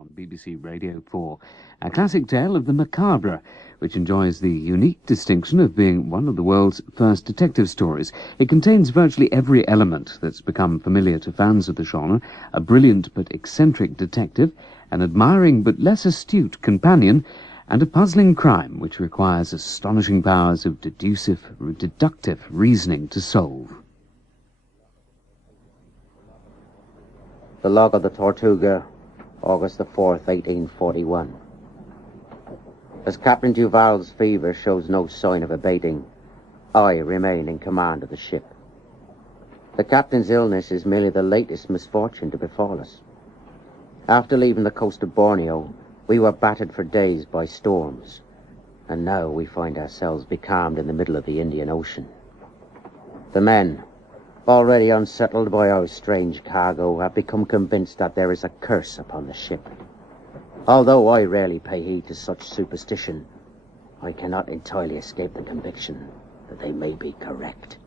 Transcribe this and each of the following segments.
On BBC Radio 4, a classic tale of the macabre, which enjoys the unique distinction of being one of the world's first detective stories. It contains virtually every element that's become familiar to fans of the genre: a brilliant but eccentric detective, an admiring but less astute companion, and a puzzling crime which requires astonishing powers of deductive reasoning to solve. The log of the Tortuga, August the 4th, 1841. As Captain Duval's fever shows no sign of abating, I remain in command of the ship. The captain's illness is merely the latest misfortune to befall us. After leaving the coast of Borneo, we were battered for days by storms, and now we find ourselves becalmed in the middle of the Indian Ocean. The men, already unsettled by our strange cargo, have become convinced that there is a curse upon the ship. Although I rarely pay heed to such superstition, I cannot entirely escape the conviction that they may be correct.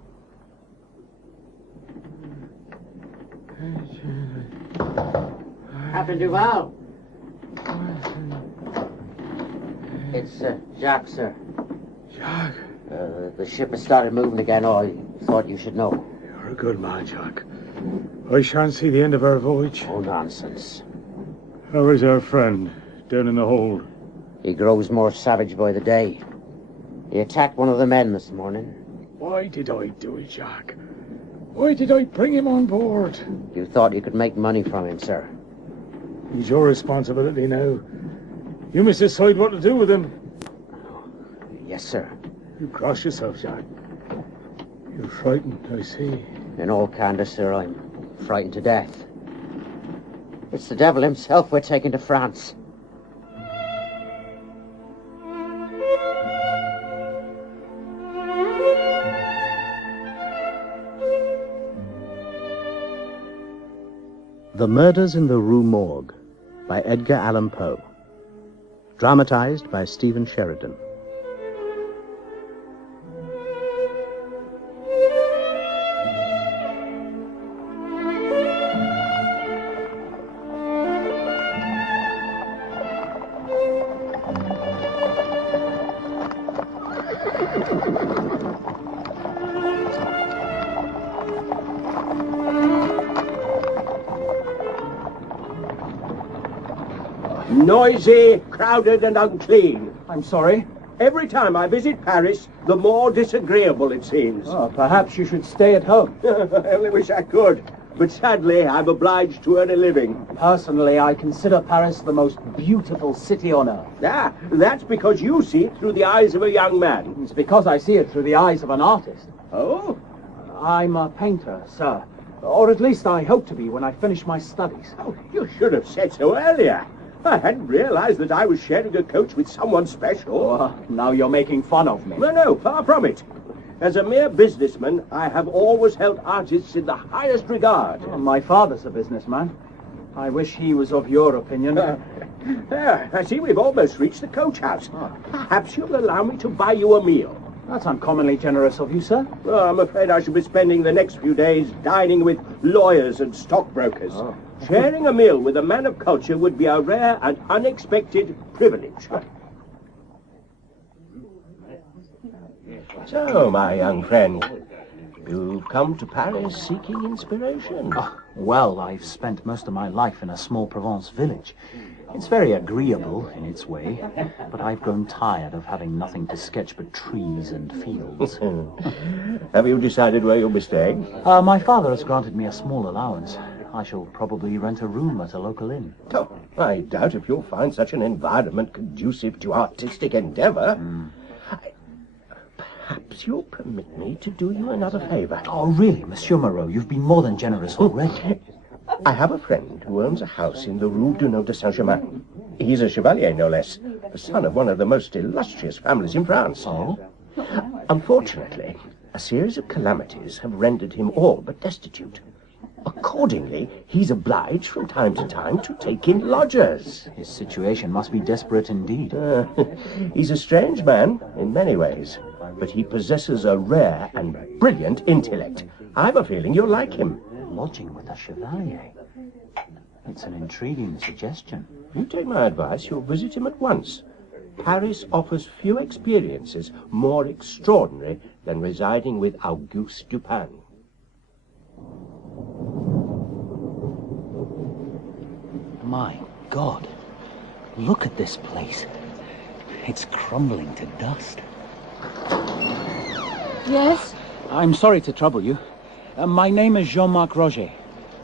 Captain Duval! It's Jacques, sir. Jacques? The ship has started moving again. Oh, I thought you should know. You're a good man, Jacques. I shan't see the end of our voyage. Oh, nonsense. How is our friend down in the hold? He grows more savage by the day. He attacked one of the men this morning. Why did I do it, Jacques? Why did I bring him on board? You thought you could make money from him, sir. He's your responsibility now. You must decide what to do with him. Yes, sir. You cross yourself, Jacques. You're frightened, I see. In all candor, sir, I'm frightened to death. It's the devil himself we're taking to France. The Murders in the Rue Morgue by Edgar Allan Poe. Dramatized by Stephen Sheridan. Noisy, crowded, and unclean. I'm sorry? Every time I visit Paris, the more disagreeable it seems. Oh, perhaps you should stay at home. I only wish I could, but sadly I'm obliged to earn a living. Personally, I consider Paris the most beautiful city on earth. Ah, that's because you see it through the eyes of a young man. It's because I see it through the eyes of an artist. Oh? I'm a painter, sir. Or at least I hope to be when I finish my studies. Oh, you should have said so earlier. I hadn't realized that I was sharing a coach with someone special. Oh, now you're making fun of me. No, far from it. As a mere businessman, I have always held artists in the highest regard. Oh, my father's a businessman. I wish he was of your opinion. There, I see we've almost reached the coach house. Perhaps you'll allow me to buy you a meal. That's uncommonly generous of you, sir. Well, I'm afraid I shall be spending the next few days dining with lawyers and stockbrokers. Oh. Sharing a meal with a man of culture would be a rare and unexpected privilege. So, my young friend, you've come to Paris seeking inspiration. Oh, well, I've spent most of my life in a small Provence village. It's very agreeable in its way, but I've grown tired of having nothing to sketch but trees and fields. Have you decided where you'll be staying? My father has granted me a small allowance. I shall probably rent a room at a local inn. Oh, I doubt if you'll find such an environment conducive to artistic endeavor. Perhaps you'll permit me to do you another favor. Oh, really, Monsieur Moreau, you've been more than generous already. I have a friend who owns a house in the Rue du Nord de Saint-Germain. He's a chevalier, no less, the son of one of the most illustrious families in France. Oh? Unfortunately, a series of calamities have rendered him all but destitute. Accordingly, he's obliged from time to time to take in lodgers. His situation must be desperate indeed. He's a strange man in many ways, but he possesses a rare and brilliant intellect. I've a feeling you'll like him. Lodging with a chevalier. It's an intriguing suggestion. If you take my advice, you'll visit him at once. Paris offers few experiences more extraordinary than residing with Auguste Dupin. My God, look at this place. It's crumbling to dust. Yes? I'm sorry to trouble you. My name is Jean-Marc Roger.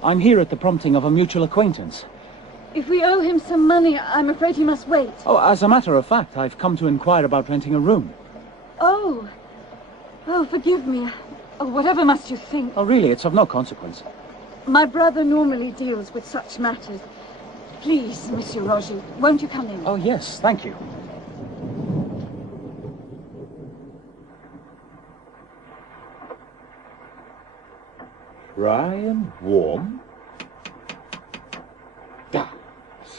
I'm here at the prompting of a mutual acquaintance. If we owe him some money, I'm afraid he must wait. Oh, as a matter of fact, I've come to inquire about renting a room. Oh. Oh, forgive me. Oh, whatever must you think? Oh, really, it's of no consequence. My brother normally deals with such matters. Please, Monsieur Roger, won't you come in? Oh, yes, thank you. Dry and warm.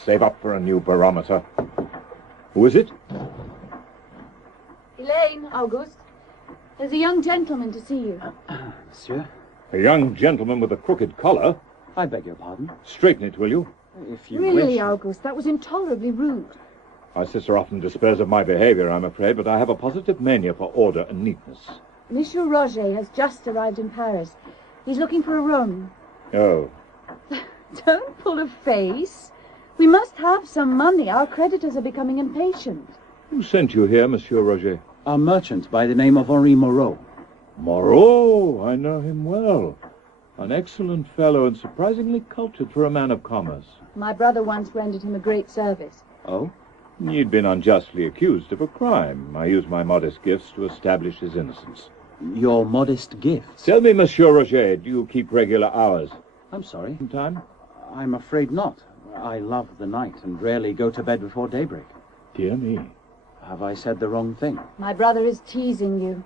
Save up for a new barometer. Who is it? Elaine, Auguste. There's a young gentleman to see you. Monsieur? A young gentleman with a crooked collar. I beg your pardon? Straighten it, will you? If you Really, wish. Auguste, that was intolerably rude. My sister often despairs of my behavior, I'm afraid, but I have a positive mania for order and neatness. Monsieur Roger has just arrived in Paris. He's looking for a room. Oh. Don't pull a face. We must have some money. Our creditors are becoming impatient. Who sent you here, Monsieur Roger? A merchant by the name of Rue Morgue. Moreau, I know him well. An excellent fellow and surprisingly cultured for a man of commerce. My brother once rendered him a great service. Oh? He'd been unjustly accused of a crime. I used my modest gifts to establish his innocence. Your modest gifts? Tell me, Monsieur Roger, do you keep regular hours? I'm sorry. Time? I'm afraid not. I love the night and rarely go to bed before daybreak. Dear me. Have I said the wrong thing? My brother is teasing you.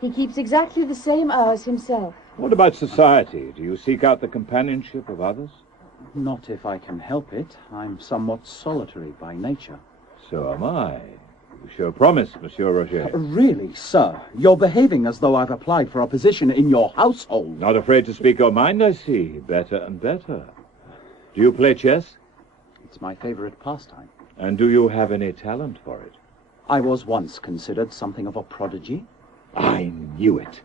He keeps exactly the same hours himself. What about society? Do you seek out the companionship of others? Not if I can help it. I'm somewhat solitary by nature. So am I. You show promise, Monsieur Roger. Really, sir? You're behaving as though I've applied for a position in your household. Not afraid to speak your mind, I see. Better and better. Do you play chess? It's my favorite pastime. And do you have any talent for it? I was once considered something of a prodigy. I knew it.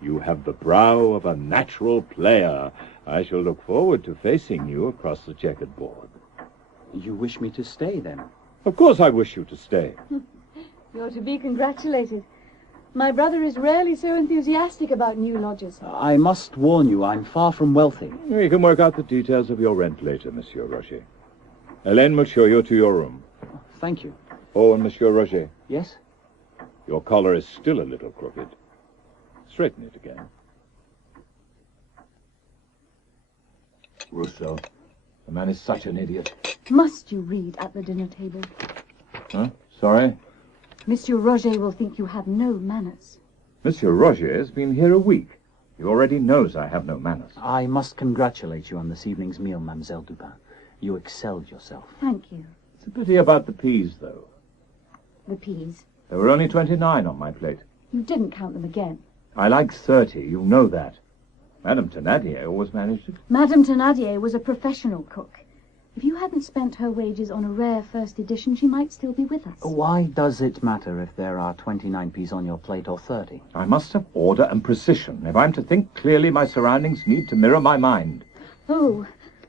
You have the brow of a natural player. I shall look forward to facing you across the checkered board. You wish me to stay, then? Of course I wish you to stay. You're to be congratulated. My brother is rarely so enthusiastic about new lodgers. I must warn you, I'm far from wealthy. We can work out the details of your rent later, Monsieur Roger. Hélène will show you to your room. Thank you. Oh, and Monsieur Roger, Yes? your collar is still a little crooked. Straighten it again. Rousseau, the man is such an idiot. Must you read at the dinner table? Huh? Sorry? Monsieur Roger will think you have no manners. Monsieur Roger has been here a week. He already knows I have no manners. I must congratulate you on this evening's meal, Mademoiselle Dupin. You excelled yourself. Thank you. It's a pity about the peas, though. The peas. There were only 29 on my plate. You didn't count them again. I like 30, you know that. Madame Thénardier always managed it. Madame Thénardier was a professional cook. If you hadn't spent her wages on a rare first edition, she might still be with us. Why does it matter if there are 29 peas on your plate or 30? I must have order and precision. If I'm to think clearly, my surroundings need to mirror my mind. Oh,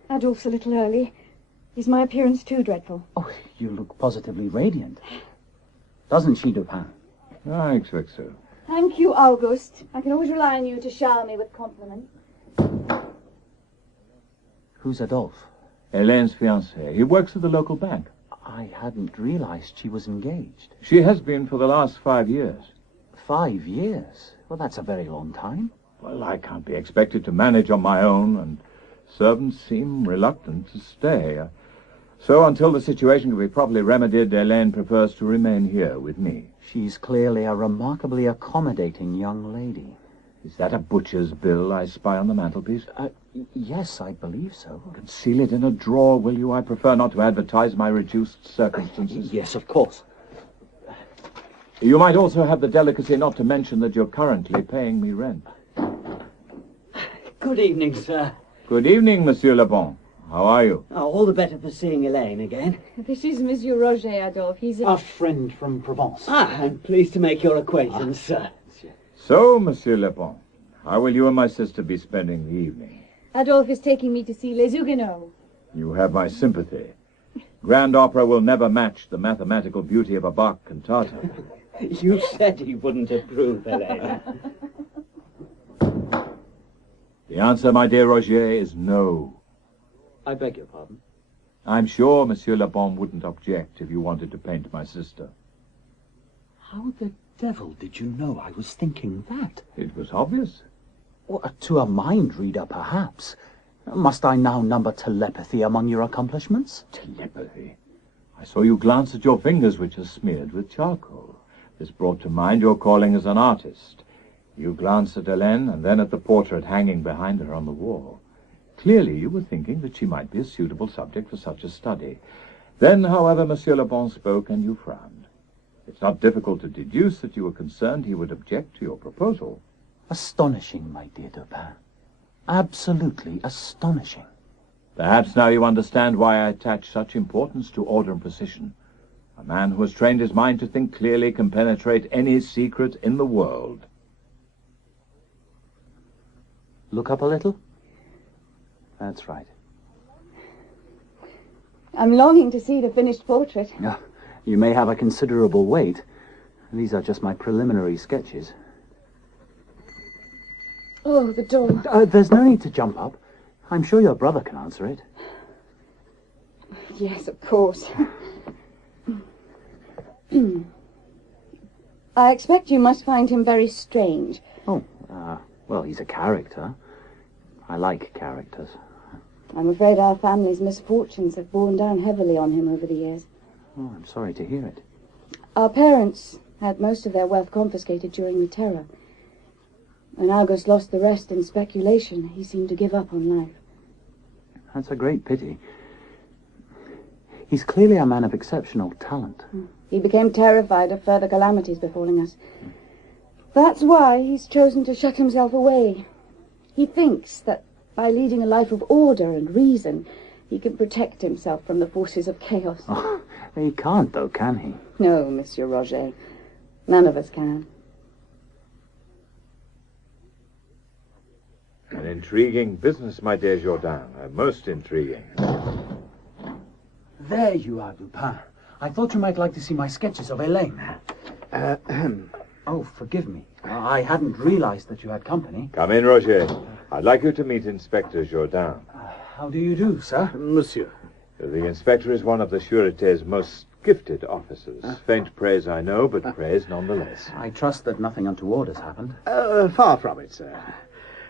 Adolphe's a little early. Is my appearance too dreadful? Oh, you look positively radiant. Doesn't she, Dupin? I expect so. Thank you, Auguste. I can always rely on you to shower me with compliments. Who's Adolphe? Hélène's fiancé. He works at the local bank. I hadn't realized she was engaged. She has been for the last 5 years. 5 years? Well, that's a very long time. Well, I can't be expected to manage on my own, and servants seem reluctant to stay. So until the situation can be properly remedied, Hélène prefers to remain here with me. She's clearly a remarkably accommodating young lady. Is that a butcher's bill I spy on the mantelpiece? Yes, I believe so. Conceal it in a drawer, will you? I prefer not to advertise my reduced circumstances. Yes, of course. You might also have the delicacy not to mention that you're currently paying me rent. Good evening, sir. Good evening, Monsieur Le Bon. how are you? Oh, all the better for seeing Elaine again. This is Monsieur Roger, Adolphe. He's A friend from Provence. I'm pleased to make your acquaintance, sir. So, Monsieur Le Pont, how will you and my sister be spending the evening? Adolphe is taking me to see Les Huguenots. You have my sympathy. Grand opera will never match the mathematical beauty of a Bach cantata. You said he wouldn't approve, Elaine. The answer, my dear Roger, is no. I beg your pardon? I'm sure Monsieur Le Bon wouldn't object if you wanted to paint my sister. How the devil did you know I was thinking that? It was obvious. Well, to a mind reader, perhaps. Must I now number telepathy among your accomplishments? Telepathy? I saw you glance at your fingers, which are smeared with charcoal. This brought to mind your calling as an artist. You glanced at Hélène and then at the portrait hanging behind her on the wall. Clearly you were thinking that she might be a suitable subject for such a study. Then, however, Monsieur Le Bon spoke and you frowned. It's not difficult to deduce that you were concerned he would object to your proposal. Astonishing, my dear Dupin. Absolutely astonishing. Perhaps now you understand why I attach such importance to order and precision. A man who has trained his mind to think clearly can penetrate any secret in the world. Look up a little. That's right. I'm longing to see the finished portrait. Yeah, you may have a considerable wait. These are just my preliminary sketches. Oh, the door. There's no need to jump up. I'm sure your brother can answer it. Yes, of course. I expect you must find him very strange. Oh, well, he's a character. I like characters. I'm afraid our family's misfortunes have borne down heavily on him over the years. Oh, I'm sorry to hear it. Our parents had most of their wealth confiscated during the Terror. When Auguste lost the rest in speculation, he seemed to give up on life. That's a great pity. He's clearly a man of exceptional talent. He became terrified of further calamities befalling us. That's why he's chosen to shut himself away. He thinks that by leading a life of order and reason, he can protect himself from the forces of chaos. Oh, he can't, though, can he? No, Monsieur Roger. None of us can. An intriguing business, my dear Jourdain. Most intriguing. There you are, Dupin. I thought you might like to see my sketches of Hélène. Oh, forgive me. I hadn't realized that you had company. Come in, Roger. I'd like you to meet Inspector Jourdain. How do you do, sir? Monsieur. The inspector is one of the Sûreté's most gifted officers. Faint praise, I know, but praise nonetheless. I trust that nothing untoward has happened. Far from it, sir.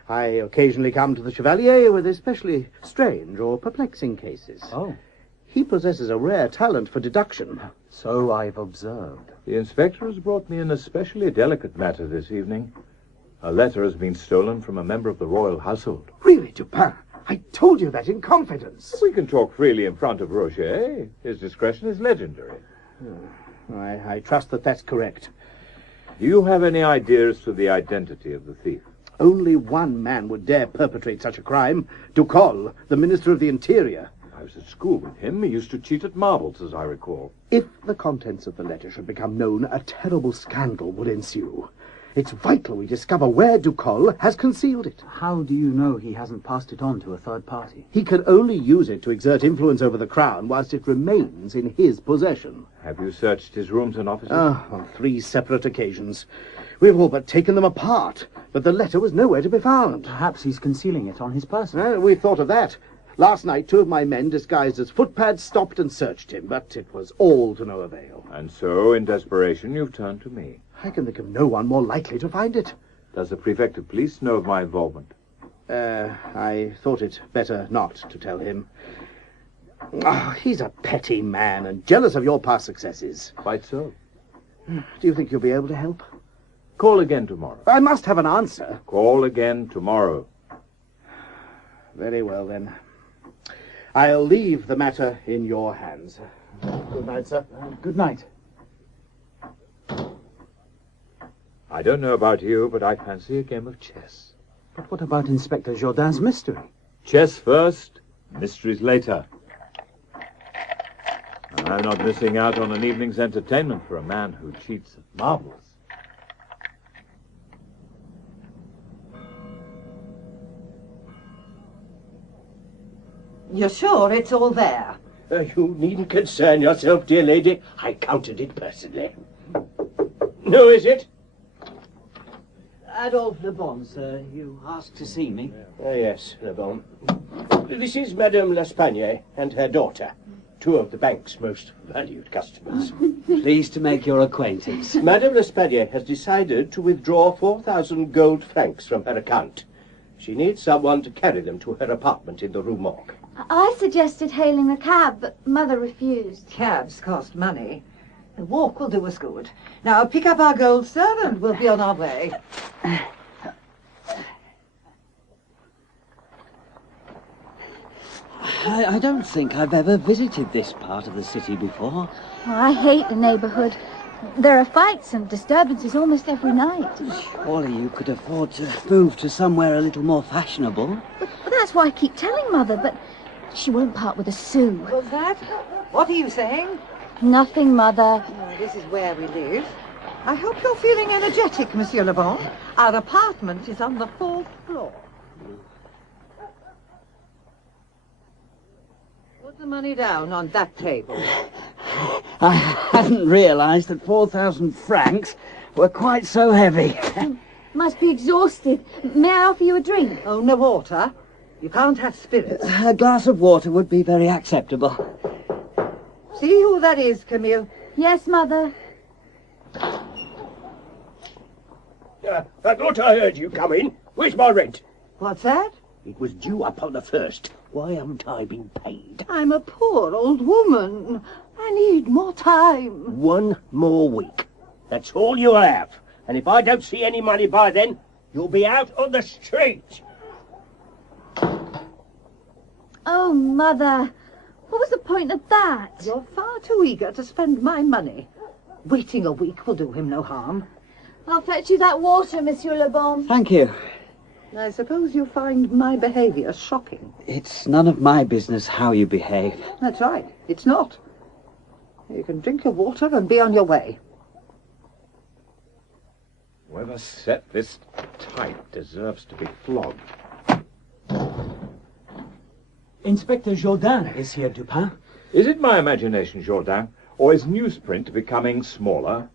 I occasionally come to the Chevalier with especially strange or perplexing cases. Oh. He possesses a rare talent for deduction. So I've observed. The inspector has brought me an especially delicate matter this evening. A letter has been stolen from a member of the royal household. Really, Dupin? I told you that in confidence. We can talk freely in front of Roger. His discretion is legendary. I trust that that's correct. Do you have any ideas to the identity of the thief? Only one man would dare perpetrate such a crime. Ducol, the Minister of the Interior. I was at school with him. He used to cheat at marbles, as I recall. If the contents of the letter should become known, a terrible scandal would ensue. It's vital we discover where Ducol has concealed it. How do you know he hasn't passed it on to a third party? He can only use it to exert influence over the Crown whilst it remains in his possession. Have you searched his rooms and offices? On 3 separate occasions. We've all but taken them apart, but the letter was nowhere to be found. Perhaps he's concealing it on his person. We've thought of that. Last night, 2 of my men, disguised as footpads, stopped and searched him, but it was all to no avail. And so, in desperation, you've turned to me. I can think of no one more likely to find it. Does the prefect of police know of my involvement? I thought it better not to tell him. He's a petty man and jealous of your past successes. Quite so. Do you think you'll be able to help? Call again tomorrow. I must have an answer. Call again tomorrow. Very well, then. I'll leave the matter in your hands. Good night, sir. Good night. I don't know about you, but I fancy a game of chess. But what about Inspector Jourdain's mystery? Chess first, Mysteries later. And I'm not missing out on an evening's entertainment for a man who cheats at marbles. You're sure it's all there? You needn't concern yourself, dear lady. I counted it personally. Who is it? Adolphe Le Bon, sir. You asked to see me. Yes, Le Bon. This is Madame L'Espagne and her daughter, two of the bank's most valued customers. Pleased to make your acquaintance. Madame L'Espagne has decided to withdraw 4,000 gold francs from her account. She needs someone to carry them to her apartment in the Rue Morgue. I suggested hailing a cab, but Mother refused. Cabs cost money. The walk will do us good. Now pick up our gold, sir, and we'll be on our way. I don't think I've ever visited this part of the city before. Oh, I hate the neighborhood. There are fights and disturbances almost every night. Surely you could afford to move to somewhere a little more fashionable. But that's why I keep telling Mother, but she won't part with a sou. What's that? What are you saying? Nothing, Mother. Oh, this is where we live. I hope you're feeling energetic, Monsieur Le Bon. Our apartment is on the 4th floor. Put the money down on that table. I hadn't realized that 4,000 francs were quite so heavy. Must be exhausted. May I offer you a drink? Oh, no water. You can't have spirits. A glass of water would be very acceptable. See who that is, Camille. Yes, Mother. I thought I heard you come in. Where's my rent? What's that? It was due up on the 1st. Why haven't I been paid? I'm a poor old woman. I need more time. 1 more week. That's all you'll have. And if I don't see any money by then, you'll be out on the street. Oh, Mother. What was the point of that? You're far too eager to spend my money. Waiting a week will do him no harm. I'll fetch you that water, Monsieur Le Bon. Thank you. I suppose you find my behaviour shocking. It's none of my business how you behave. That's right. It's not. You can drink your water and be on your way. Whoever set this type deserves to be flogged. Inspector Jourdain is here, Dupin. Is it my imagination, Jourdain, or is newsprint becoming smaller?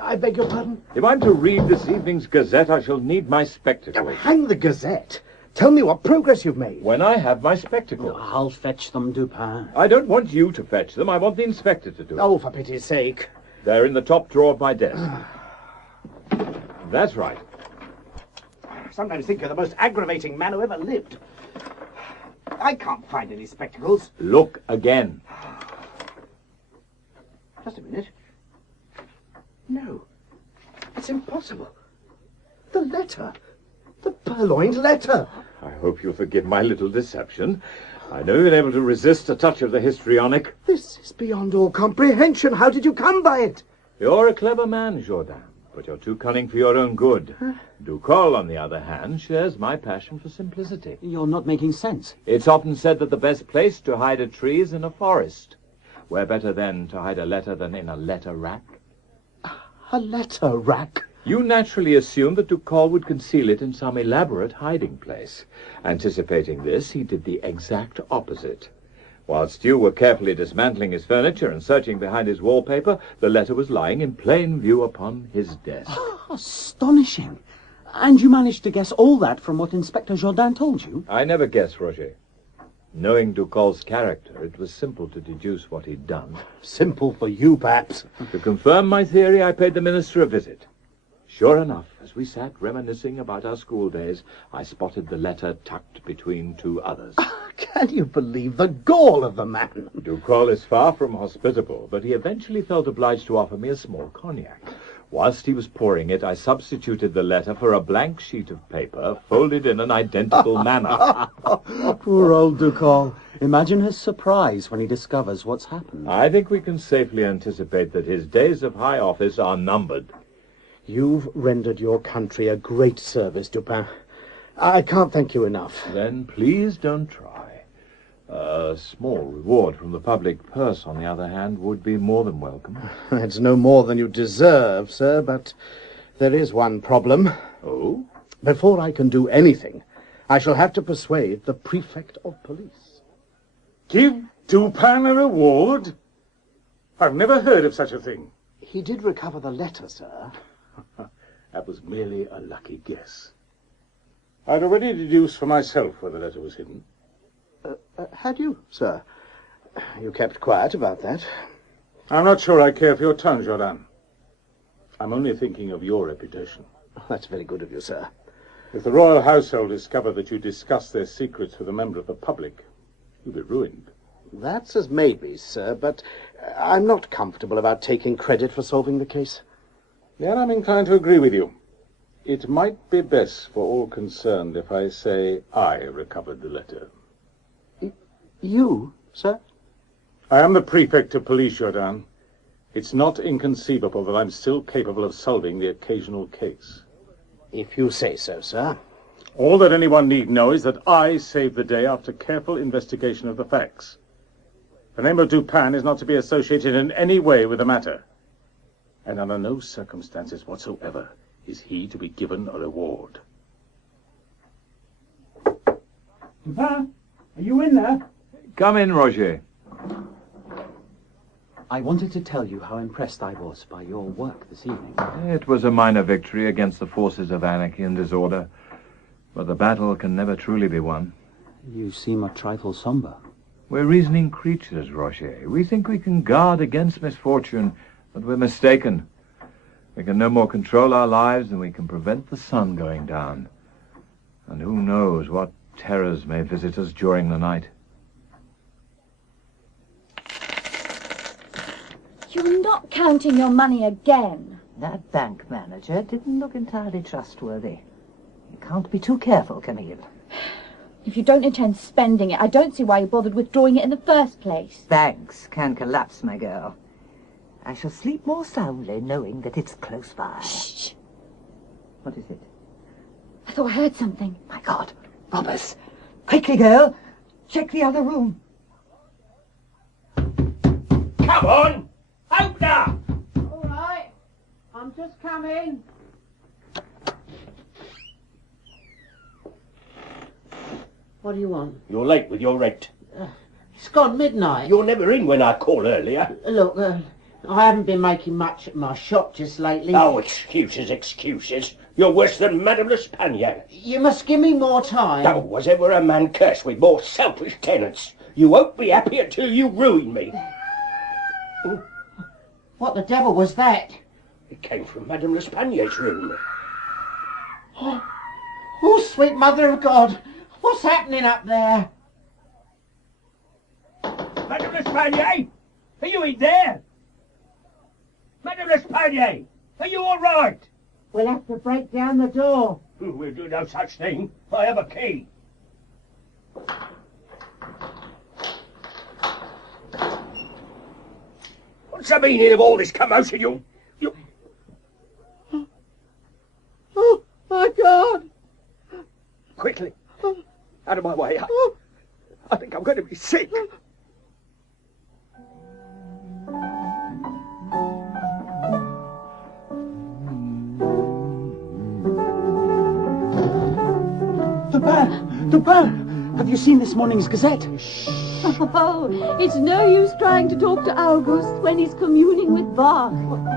I beg your pardon? If I'm to read this evening's Gazette, I shall need my spectacles. Hang the Gazette. Tell me what progress you've made. When I have my spectacles. I'll fetch them, Dupin. I don't want you to fetch them. I want the inspector to do it. Oh, for pity's sake. They're in the top drawer of my desk. That's right. I sometimes think you're the most aggravating man who ever lived. I can't find any spectacles. Look again. Just a minute. No. It's impossible. The letter. The purloined letter. I hope you'll forgive my little deception. I know you're able to resist a touch of the histrionic. This is beyond all comprehension. How did you come by it? You're a clever man, Jourdain, but you're too cunning for your own good. Ducol, on the other hand, shares my passion for simplicity. You're not making sense. It's often said that the best place to hide a tree is in a forest. Where better, then, to hide a letter than in a letter rack? A letter rack? You naturally assumed that Ducol would conceal it in some elaborate hiding place. Anticipating this, he did the exact opposite. Whilst you were carefully dismantling his furniture and searching behind his wallpaper, the letter was lying in plain view upon his desk. Astonishing. And you managed to guess all that from what Inspector Jourdain told you? I never guess, Roger. Knowing Ducol's character, it was simple to deduce what he'd done. Simple for you, perhaps. To confirm my theory, I paid the minister a visit. Sure enough, as we sat reminiscing about our school days, I spotted the letter tucked between two others. Can you believe the gall of the man? Ducol is far from hospitable, but he eventually felt obliged to offer me a small cognac. Whilst he was pouring it, I substituted the letter for a blank sheet of paper, folded in an identical manner. Poor old Ducol. Imagine his surprise when he discovers what's happened. I think we can safely anticipate that his days of high office are numbered. You've rendered your country a great service, Dupin. I can't thank you enough. Then please don't try. A small reward from the public purse, on the other hand, would be more than welcome. It's no more than you deserve, sir, but there is one problem. Oh? Before I can do anything, I shall have to persuade the prefect of police. Give Dupin a reward? I've never heard of such a thing. He did recover the letter, sir. That was merely a lucky guess. I'd already deduced for myself where the letter was hidden. Had you, sir? You kept quiet about that. I'm not sure I care for your tongue, Jordan. I'm only thinking of your reputation. That's very good of you, sir. If the royal household discover that you discuss their secrets with a member of the public, you'll be ruined. That's as may be, sir, but I'm not comfortable about taking credit for solving the case. Then I'm inclined to agree with you. It might be best for all concerned if I say I recovered the letter. You, sir? I am the prefect of police, Jordan. It's not inconceivable that I'm still capable of solving the occasional case. If you say so, sir. All that anyone need know is that I saved the day after careful investigation of the facts. The name of Dupin is not to be associated in any way with the matter. And under no circumstances whatsoever is he to be given a reward. Dupin, are you in there? Come in, Roger. I wanted to tell you how impressed I was by your work this evening. It was a minor victory against the forces of anarchy and disorder, but the battle can never truly be won. You seem a trifle somber. We're reasoning creatures, Roger. We think we can guard against misfortune, but we're mistaken. We can no more control our lives than we can prevent the sun going down. And who knows what terrors may visit us during the night. You're not counting your money again. That bank manager didn't look entirely trustworthy. You can't be too careful, Camille. If you don't intend spending it, I don't see why you bothered withdrawing it in the first place. Banks can collapse, my girl. I shall sleep more soundly knowing that it's close by. Shh. What is it? I thought I heard something. My God, robbers. Quickly, girl. Check the other room. Come on! Open up! All right. I'm just coming. What do you want? You're late with your rent. It's gone midnight. You're never in when I call earlier. Look, I haven't been making much at my shop just lately. Oh, excuses, excuses. You're worse than Madame L'Espagne. You must give me more time. No, was ever a man cursed with more selfish tenants? You won't be happy until you ruin me. What the devil was that? It came from Madame L'Espagne's room. Oh, sweet mother of God. What's happening up there? Madame L'Espagne! Are you in there? Madame L'Espagne! Are you all right? We'll have to break down the door. We'll do no such thing. I have a key. What's the meaning of all this commotion? You... Oh, my God. Quickly. Out of my way. I think I'm going to be sick. Dupin! Dupin! Have you seen this morning's Gazette? Oh, it's no use trying to talk to Auguste when he's communing with Bach.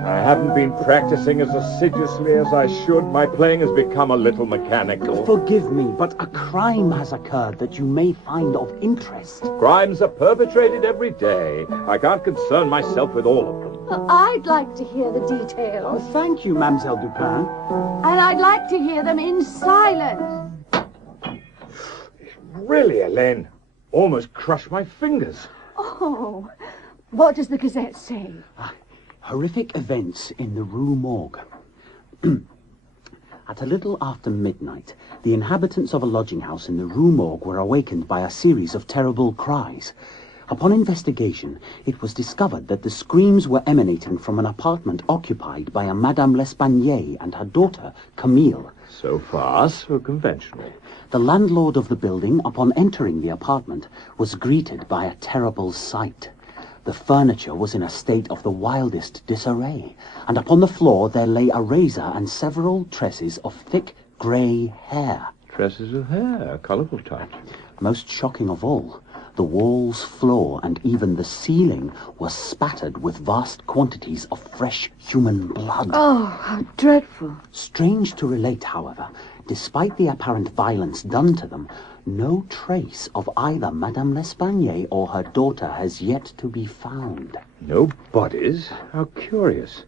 I haven't been practicing as assiduously as I should. My playing has become a little mechanical. Forgive me, but a crime has occurred that you may find of interest. Crimes are perpetrated every day. I can't concern myself with all of them. I'd like to hear the details. Oh, thank you, Mademoiselle Dupin. And I'd like to hear them in silence. Really, Allan, almost crushed my fingers. Oh, what does the Gazette say? Horrific events in the Rue Morgue. At a little after midnight, the inhabitants of a lodging house in the Rue Morgue were awakened by a series of terrible cries. Upon investigation, it was discovered that the screams were emanating from an apartment occupied by a Madame L'Espanaye and her daughter, Camille. So far, so conventional. The landlord of the building, upon entering the apartment, was greeted by a terrible sight. The furniture was in a state of the wildest disarray, and upon the floor there lay a razor and several tresses of thick grey hair. Tresses of hair, a colourful touch. Most shocking of all, the walls, floor, and even the ceiling were spattered with vast quantities of fresh human blood. Oh, how dreadful. Strange to relate, however, despite the apparent violence done to them, no trace of either Madame L'Espanaye or her daughter has yet to be found. No bodies? How curious.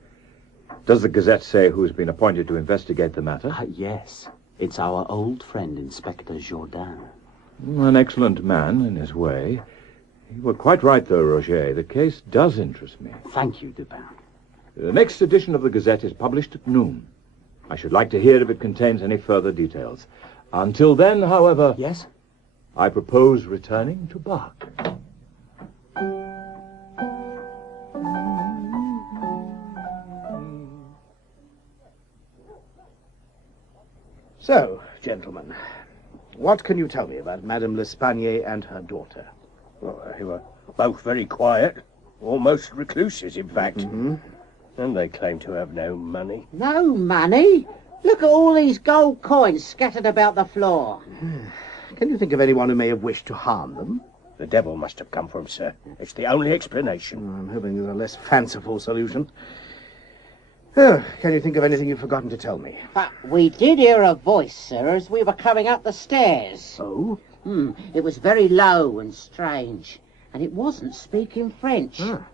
Does the Gazette say who's been appointed to investigate the matter? Yes. It's our old friend, Inspector Jourdain. An excellent man in his way. You were quite right, though, Roger. The case does interest me. Thank you, Dupin. The next edition of the Gazette is published at noon. I should like to hear if it contains any further details. Until then, however... Yes? I propose returning to Bach. So, gentlemen, what can you tell me about Madame L'Espanaye and her daughter? Well, they were both very quiet, almost recluses, in fact. Mm-hmm. And they claim to have no money. No money? Look at all these gold coins scattered about the floor. Can you think of anyone who may have wished to harm them? The devil must have come for them, sir. It's the only explanation. I'm hoping there's a less fanciful solution. Oh, can you think of anything you've forgotten to tell me? But we did hear a voice, sir, as we were coming up the stairs. Oh? It was very low and strange, and it wasn't speaking French. Ah.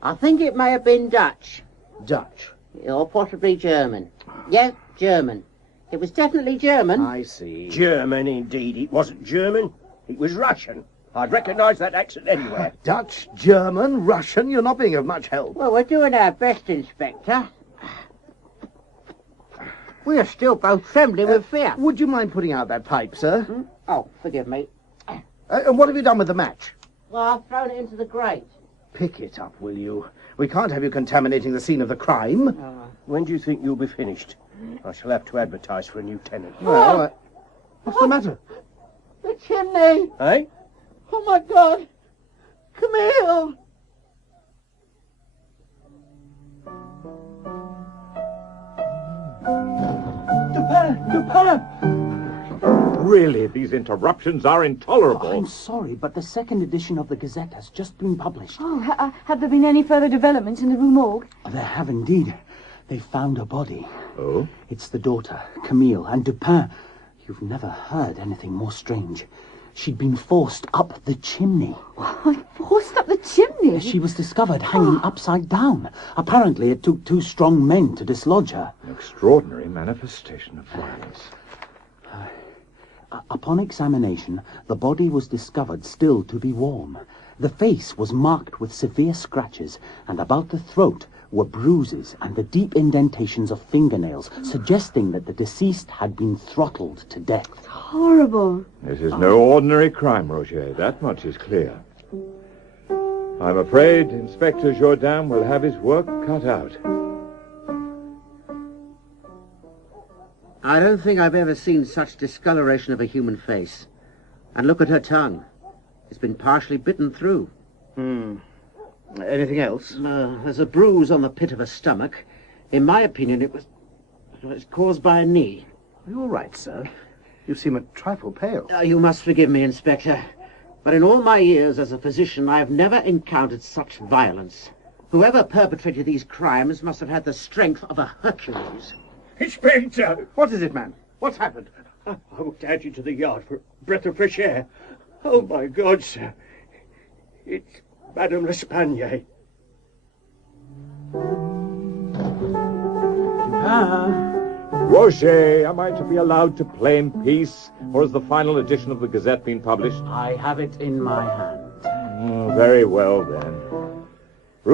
I think it may have been Dutch. Dutch? Or possibly German. Yeah, German. It was definitely German. I see. German, indeed. It wasn't German. It was Russian. I'd recognise that accent anywhere. Dutch, German, Russian. You're not being of much help. Well, we're doing our best, Inspector. We are still both trembling with fear. Would you mind putting out that pipe, sir? Oh, forgive me. And what have you done with the match? Well, I've thrown it into the grate. Pick it up, will you? We can't have you contaminating the scene of the crime. When do you think you'll be finished? I shall have to advertise for a new tenant. Well, what's the matter? The chimney! Eh? Oh, my God! Camille! Dupin! Really, these interruptions are intolerable. I'm sorry, but the second edition of the Gazette has just been published. Oh, have there been any further developments in the Rue Morgue? There have indeed. They found a body. Oh? It's the daughter, Camille, and Dupin. You've never heard anything more strange. She'd been forced up the chimney. Forced up the chimney? She was discovered hanging upside down. Apparently it took 2 strong men to dislodge her. An extraordinary manifestation of violence. Upon examination, the body was discovered still to be warm. The face was marked with severe scratches, and about the throat were bruises and the deep indentations of fingernails, suggesting that the deceased had been throttled to death. Horrible. This is no ordinary crime, Roger. That much is clear. I'm afraid Inspector Jourdain will have his work cut out. I don't think I've ever seen such discoloration of a human face. And look at her tongue. It's been partially bitten through. Anything else? There's a bruise on the pit of her stomach. In my opinion, it was caused by a knee. Are you all right, sir? You seem a trifle pale. You must forgive me, Inspector, but in all my years as a physician, I have never encountered such violence. Whoever perpetrated these crimes must have had the strength of a Hercules. Inspector! What is it, man? What's happened? I walked out into the yard for a breath of fresh air. Oh, my God, sir. It's Madame L'Espanaye. Roger, am I to be allowed to play in peace, or has the final edition of the Gazette been published? I have it in my hand. Very well, then.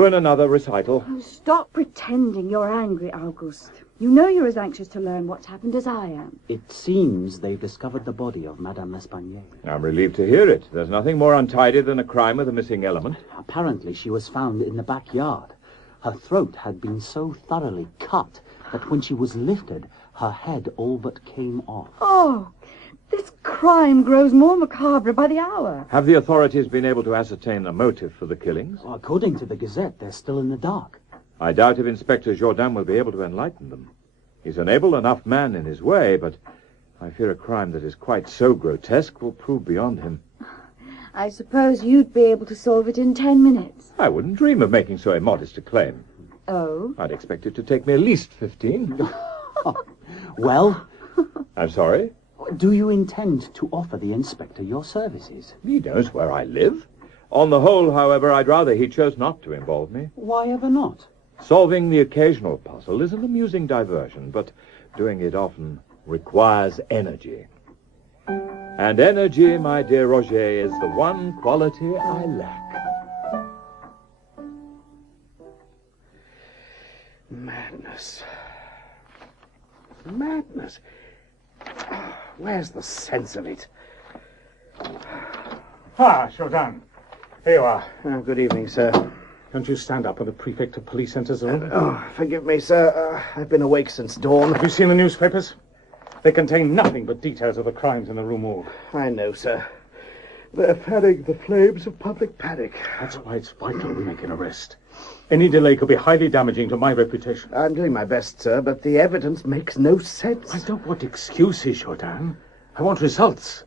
ruin another recital. Oh, stop pretending you're angry, Auguste. You know you're as anxious to learn what's happened as I am. It seems they've discovered the body of Madame L'Espanaye. I'm relieved to hear it. There's nothing more untidy than a crime with a missing element. Apparently she was found in the backyard. Her throat had been so thoroughly cut that when she was lifted, her head all but came off. Oh, this crime grows more macabre by the hour. Have the authorities been able to ascertain the motive for the killings? Well, according to the Gazette, they're still in the dark. I doubt if Inspector Jourdain will be able to enlighten them. He's an able enough man in his way, but I fear a crime that is quite so grotesque will prove beyond him. I suppose you'd be able to solve it in 10 minutes. I wouldn't dream of making so immodest a claim. Oh? I'd expect it to take me at least 15. Well? I'm sorry? Do you intend to offer the inspector your services? He knows where I live. On the whole, however, I'd rather he chose not to involve me. Why ever not? Solving the occasional puzzle is an amusing diversion, but doing it often requires energy. And energy, my dear Roger, is the one quality I lack. Madness. Madness. Where's the sense of it? Ah, Jourdain. Here you are. Good evening, sir. Don't you stand up when the prefect of police enters the room? Forgive me, sir. I've been awake since dawn. Have you seen the newspapers? They contain nothing but details of the crimes in the Rue Morgue. I know, sir. They're fanning the flames of public panic. That's why it's vital we make an arrest. Any delay could be highly damaging to my reputation. I'm doing my best, sir, but the evidence makes no sense. I don't want excuses, Jourdain. I want results.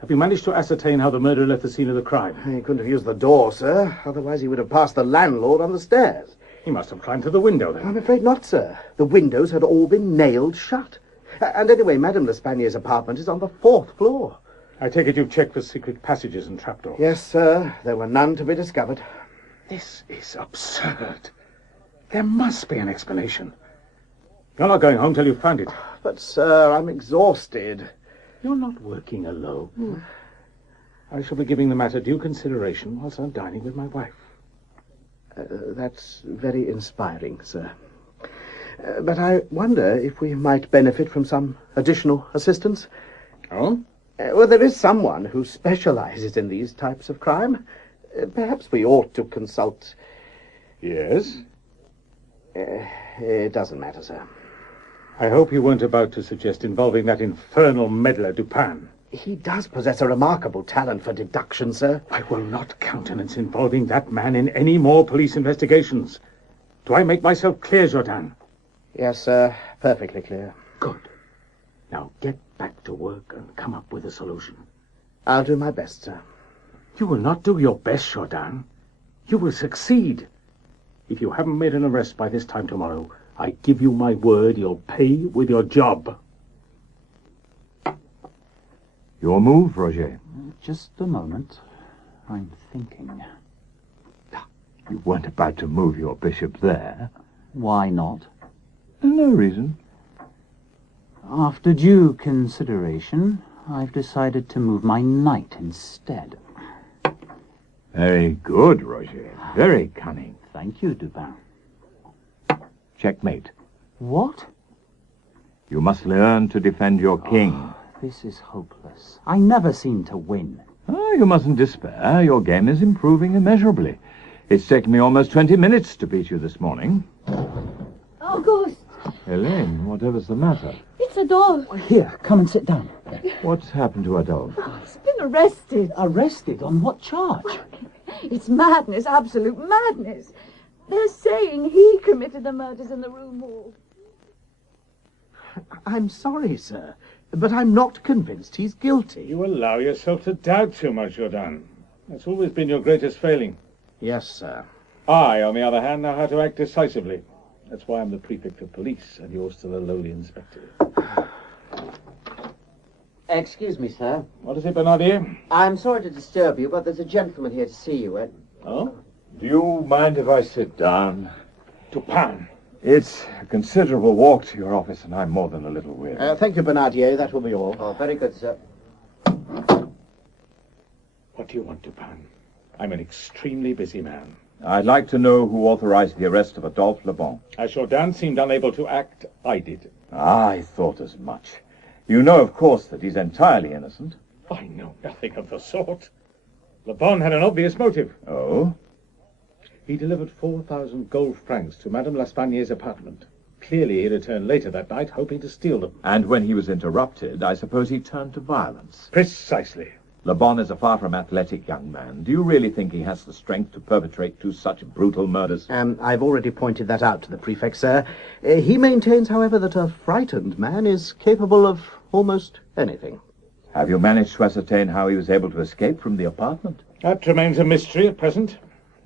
Have you managed to ascertain how the murderer left the scene of the crime? He couldn't have used the door, sir. Otherwise he would have passed the landlord on the stairs. He must have climbed through the window, then. I'm afraid not, sir. The windows had all been nailed shut. And anyway, Madame L'Espanaye's apartment is on the 4th floor. I take it you've checked for secret passages and trapdoors. Yes, sir. There were none to be discovered. This is absurd. There must be an explanation. You're not going home till you've found it. But, sir, I'm exhausted. You're not working alone. I shall be giving the matter due consideration whilst I'm dining with my wife. That's very inspiring, sir. But I wonder if we might benefit from some additional assistance. Oh? Well, there is someone who specializes in these types of crime. Perhaps we ought to consult... Yes? It doesn't matter, sir. I hope you weren't about to suggest involving that infernal meddler Dupin. He does possess a remarkable talent for deduction, sir. I will not countenance involving that man in any more police investigations. Do I make myself clear, Jourdain? Yes, sir. Perfectly clear. Good. Now get back to work and come up with a solution. I'll do my best, sir. You will not do your best, Jourdain. You will succeed. If you haven't made an arrest by this time tomorrow, I give you my word you'll pay with your job. Your move, Roger. Just a moment. I'm thinking. You weren't about to move your bishop there. Why not? No reason. After due consideration, I've decided to move my knight instead. Very good, Roger. Very cunning. Thank you, Dupin. Checkmate. What? You must learn to defend your king. This is hopeless. I never seem to win. You mustn't despair. Your game is improving immeasurably. It's taken me almost 20 minutes to beat you this morning. Auguste! Helene, whatever's the matter? It's Adolphe. Here, come and sit down. What's happened to Adolphe? He's been arrested. Arrested? On what charge? It's madness, absolute madness. They're saying he committed the murders in the Rue Morgue. I'm sorry, sir, but I'm not convinced he's guilty. You allow yourself to doubt too much, Jourdain. That's always been your greatest failing. Yes, sir. I, on the other hand, know how to act decisively. That's why I'm the prefect of police, and you're still a lowly inspector. Excuse me, sir. What is it, Bernardier? I'm sorry to disturb you, but there's a gentleman here to see you. Oh? Do you mind if I sit down? Dupin. It's a considerable walk to your office, and I'm more than a little weary. Thank you, Bernardier. That will be all. Oh, very good, sir. What do you want, Dupin? I'm an extremely busy man. I'd like to know who authorized the arrest of Adolphe Le Bon. As Jourdan seemed unable to act, I did. I thought as much. You know, of course, that he's entirely innocent. I know nothing of the sort. Le Bon had an obvious motive. Oh? He delivered 4,000 gold francs to Madame L'Espagne's apartment. Clearly he returned later that night, hoping to steal them. And when he was interrupted, I suppose he turned to violence. Precisely. Le Bon is a far from athletic young man. Do you really think he has the strength to perpetrate two such brutal murders? I've already pointed that out to the prefect, sir. He maintains, however, that a frightened man is capable of almost anything. Have you managed to ascertain how he was able to escape from the apartment? That remains a mystery at present.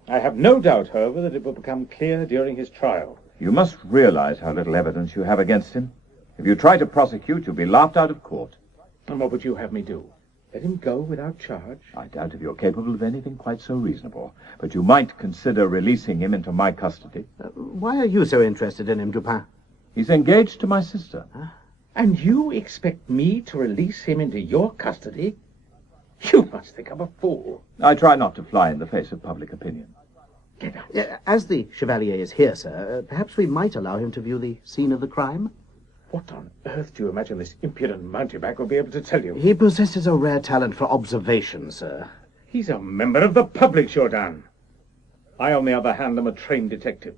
I have no doubt, however, that it will become clear during his trial. You must realize how little evidence you have against him. If you try to prosecute, you'll be laughed out of court. And what would you have me do? Let him go without charge? I doubt if you're capable of anything quite so reasonable. But you might consider releasing him into my custody. Why are you so interested in him, Dupin? He's engaged to my sister. Huh? And you expect me to release him into your custody? You must think I'm a fool. I try not to fly in the face of public opinion. Get out. As the Chevalier is here, sir, perhaps we might allow him to view the scene of the crime? What on earth do you imagine this impudent mountebank will be able to tell you? He possesses a rare talent for observation, sir. He's a member of the public, Jourdan. I, on the other hand, am a trained detective.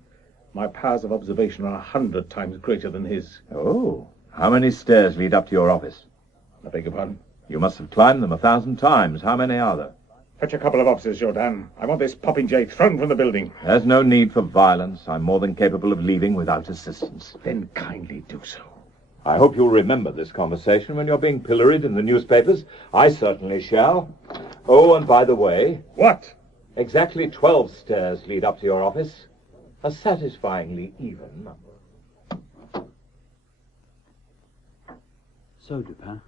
My powers of observation are 100 times greater than his. Oh, how many stairs lead up to your office? I beg your pardon? You must have climbed them 1,000 times. How many are there? Fetch a couple of officers, Jourdan. I want this popinjay thrown from the building. There's no need for violence. I'm more than capable of leaving without assistance. Then kindly do so. I hope you'll remember this conversation when you're being pilloried in the newspapers. I certainly shall. Oh, and by the way... What? Exactly 12 stairs lead up to your office. A satisfyingly even number. So, Dupin,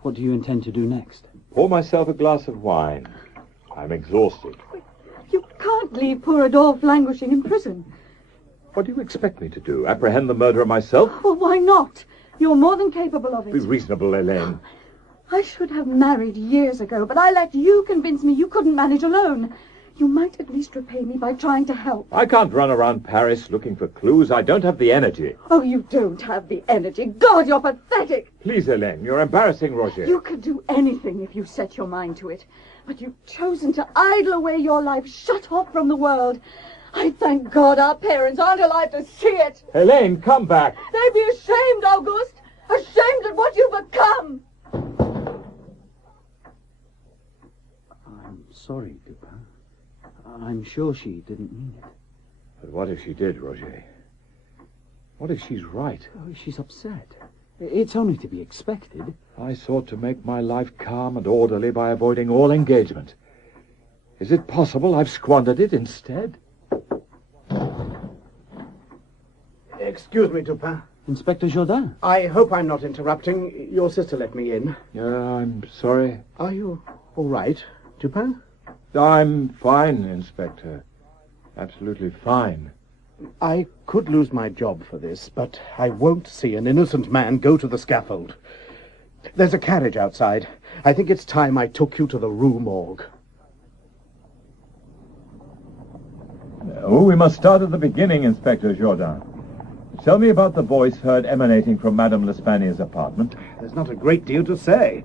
what do you intend to do next? Pour myself a glass of wine. I'm exhausted. You can't leave poor Adolphe languishing in prison. What do you expect me to do? Apprehend the murderer myself? Well, why not? You're more than capable of it. Be reasonable, Helene. I should have married years ago, but I let you convince me you couldn't manage alone. You might at least repay me by trying to help. I can't run around Paris looking for clues. I don't have the energy. Oh, you don't have the energy. God, you're pathetic. Please, Helene, you're embarrassing Roger. You could do anything if you set your mind to it. But you've chosen to idle away your life, shut off from the world. I thank God our parents aren't alive to see it. Helene, come back. They'd be ashamed, Auguste. Ashamed at what you've become. I'm sorry, Dupin. I'm sure she didn't mean it. But what if she did, Roger? What if she's right? Oh, she's upset. It's only to be expected. I sought to make my life calm and orderly by avoiding all engagement. Is it possible I've squandered it instead? Excuse me, Dupin. Inspector Jourdan. I hope I'm not interrupting. Your sister let me in. I'm sorry. Are you all right, Dupin? I'm fine, Inspector. Absolutely fine. I could lose my job for this, but I won't see an innocent man go to the scaffold. There's a carriage outside. I think it's time I took you to the Rue Morgue. Oh, we must start at the beginning, Inspector Jourdan. Tell me about the voice heard emanating from Madame L'Espagne's apartment. There's not a great deal to say.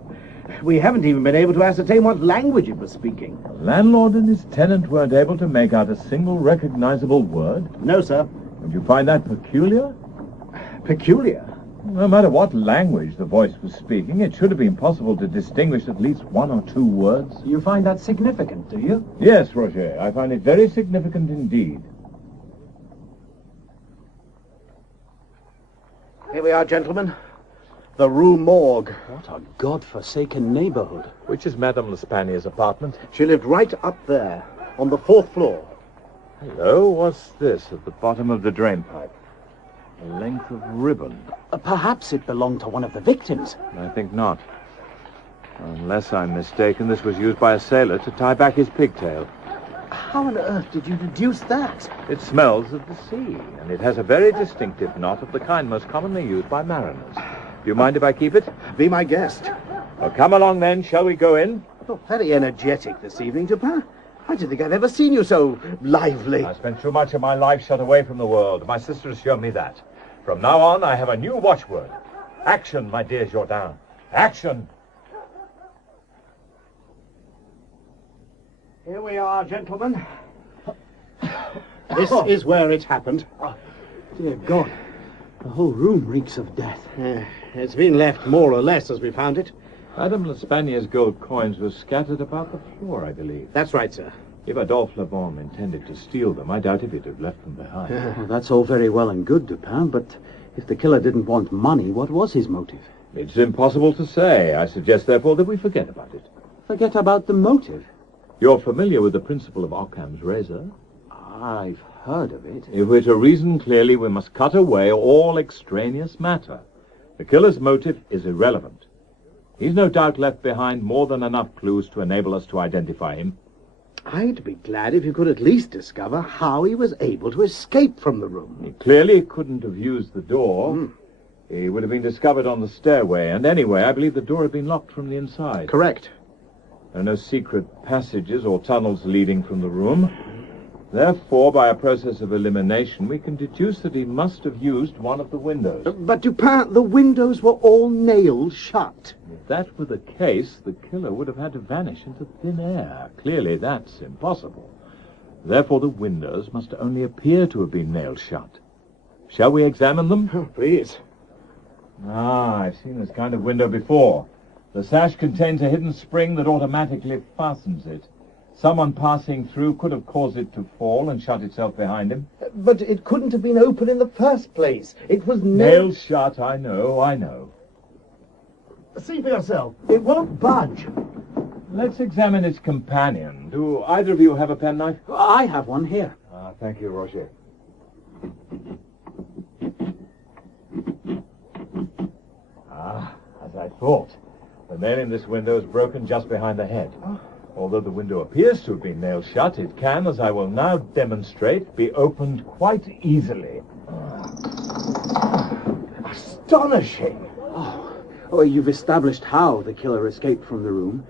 We haven't even been able to ascertain what language it was speaking. The landlord and his tenant weren't able to make out a single recognizable word? No, sir. Would you find that peculiar? Peculiar? No matter what language the voice was speaking, it should have been possible to distinguish at least one or two words. You find that significant, do you? Yes, Roger. I find it very significant indeed. Here we are, gentlemen. The Rue Morgue. What a god-forsaken neighborhood. Which is Madame L'Espagne's apartment? She lived right up there, on the 4th floor. Hello, what's this at the bottom of the drain pipe? A length of ribbon. Perhaps it belonged to one of the victims. I think not. Unless I'm mistaken, this was used by a sailor to tie back his pigtail. How on earth did you deduce that? It smells of the sea, and it has a very distinctive knot of the kind most commonly used by mariners. Do you mind if I keep it? Be my guest. Well, come along then. Shall we go in? Oh, very energetic this evening, Dupin. I didn't think I'd ever seen you so lively. I spent too much of my life shut away from the world. My sister has shown me that. From now on, I have a new watchword. Action, my dear Jourdain. Action! Here we are, gentlemen. This is where it happened. Dear God, the whole room reeks of death. It's been left more or less as we found it. Madame L'Espagnol's gold coins were scattered about the floor, I believe. That's right, sir. If Adolphe Lebon intended to steal them, I doubt if he'd have left them behind. Well, that's all very well and good, Dupin, but if the killer didn't want money, what was his motive? It's impossible to say. I suggest, therefore, that we forget about it. Forget about the motive? You're familiar with the principle of Occam's razor? I've heard of it. If we're to reason clearly, we must cut away all extraneous matter. The killer's motive is irrelevant. He's no doubt left behind more than enough clues to enable us to identify him. I'd be glad if you could at least discover how he was able to escape from the room. He clearly couldn't have used the door. He would have been discovered on the stairway, and anyway, I believe the door had been locked from the inside. Correct. There are no secret passages or tunnels leading from the room. Therefore, by a process of elimination, we can deduce that he must have used one of the windows. But, Dupin, the windows were all nailed shut. If that were the case, the killer would have had to vanish into thin air. Clearly, that's impossible. Therefore, the windows must only appear to have been nailed shut. Shall we examine them? Oh, please. I've seen this kind of window before. The sash contains a hidden spring that automatically fastens it. Someone passing through could have caused it to fall and shut itself behind him. But it couldn't have been open in the first place. It was nailed shut, I know. See for yourself. It won't budge. Let's examine its companion. Do either of you have a penknife? I have one here. Thank you, Roger. As I thought. The nail in this window is broken just behind the head. Although the window appears to have been nailed shut, it can, as I will now demonstrate, be opened quite easily. Astonishing! Oh, you've established how the killer escaped from the room.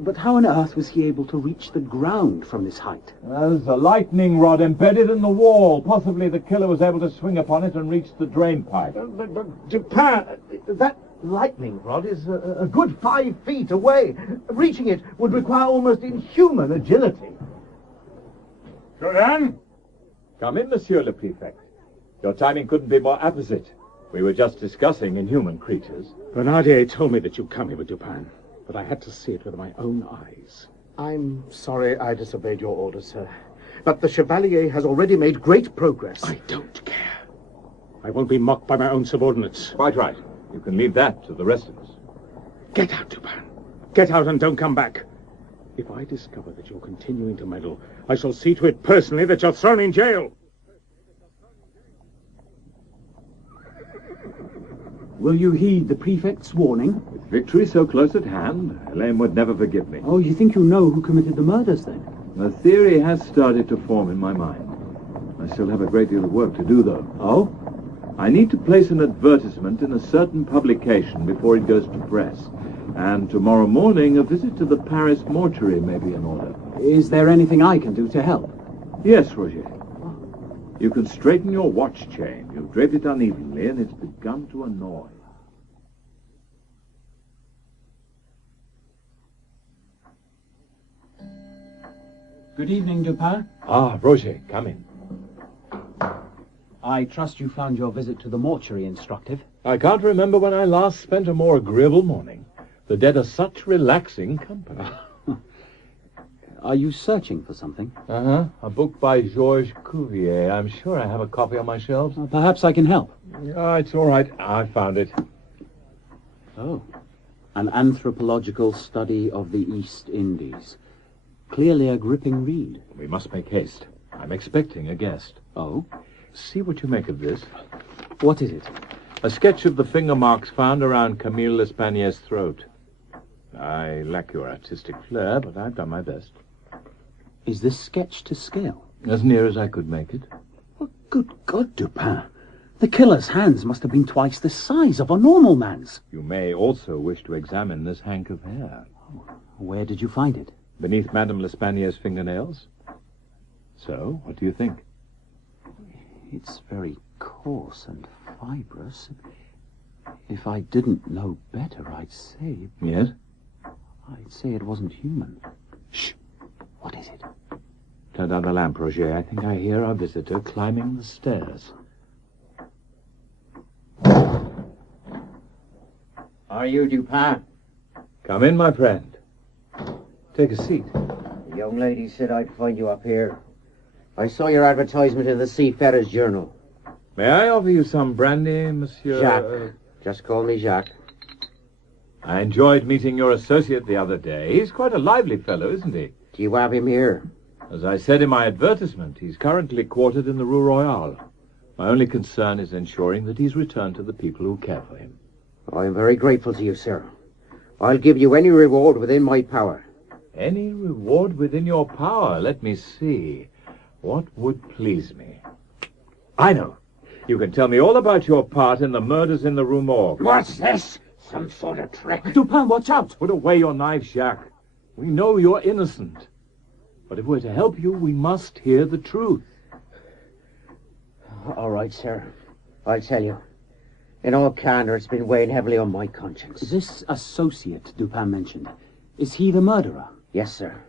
But how on earth was he able to reach the ground from this height? There's a lightning rod embedded in the wall. Possibly the killer was able to swing upon it and reach the drain pipe. But Dupin, that lightning rod is a good 5 feet away. Reaching it would require almost inhuman agility. Jourdain? Come in, Monsieur le Prefect. Your timing couldn't be more apposite. We were just discussing inhuman creatures. Bernardier told me that you'd come here with Dupin, but I had to see it with my own eyes. I'm sorry I disobeyed your orders, sir. But the Chevalier has already made great progress. I don't care. I won't be mocked by my own subordinates. Quite right. You can leave that to the rest of us. Get out, Dupin. Get out and don't come back. If I discover that you're continuing to meddle, I shall see to it personally that you're thrown in jail. Will you heed the prefect's warning? With victory so close at hand, Elaine would never forgive me. Oh, you think you know who committed the murders, then? The theory has started to form in my mind. I still have a great deal of work to do, though. Oh? I need to place an advertisement in a certain publication before it goes to press. And tomorrow morning, a visit to the Paris mortuary may be in order. Is there anything I can do to help? Yes, Roger. You can straighten your watch chain. You've draped it unevenly, and it's begun to annoy. Good evening, Dupin. Roger, come in. I trust you found your visit to the mortuary instructive. I can't remember when I last spent a more agreeable morning. The dead are such relaxing company. Are you searching for something? A book by Georges Cuvier. I'm sure I have a copy on my shelves. Perhaps I can help. It's all right. I found it. Oh. An anthropological study of the East Indies. Clearly a gripping read. We must make haste. I'm expecting a guest. Oh? See what you make of this. What is it? A sketch of the finger marks found around Camille L'Espagnol's throat. I lack your artistic flair, but I've done my best. Is this sketch to scale? As near as I could make it. Well, good God, Dupin. The killer's hands must have been twice the size of a normal man's. You may also wish to examine this hank of hair. Where did you find it? beneath Madame L'Espanier's fingernails. So, what do you think? It's very coarse and fibrous. If I didn't know better, I'd say... Yes? I'd say it wasn't human. Shh! What is it? Turn down the lamp, Roger. I think I hear our visitor climbing the stairs. Are you Dupin? Come in, my friend. Take a seat. The young lady said I'd find you up here. I saw your advertisement in the Seafarer's Journal. May I offer you some brandy, Monsieur... Jacques. Just call me Jacques. I enjoyed meeting your associate the other day. He's quite a lively fellow, isn't he? Do you have him here? As I said in my advertisement, he's currently quartered in the Rue Royale. My only concern is ensuring that he's returned to the people who care for him. I am very grateful to you, sir. I'll give you any reward within my power. Any reward within your power? Let me see. What would please me? I know. You can tell me all about your part in the murders in the Rue Morgue. What's this? Some sort of trick? Dupin, watch out! Put away your knife, Jacques. We know you're innocent. But if we're to help you, we must hear the truth. All right, sir. I'll tell you. In all candor, it's been weighing heavily on my conscience. This associate Dupin mentioned, is he the murderer? Yes, sir.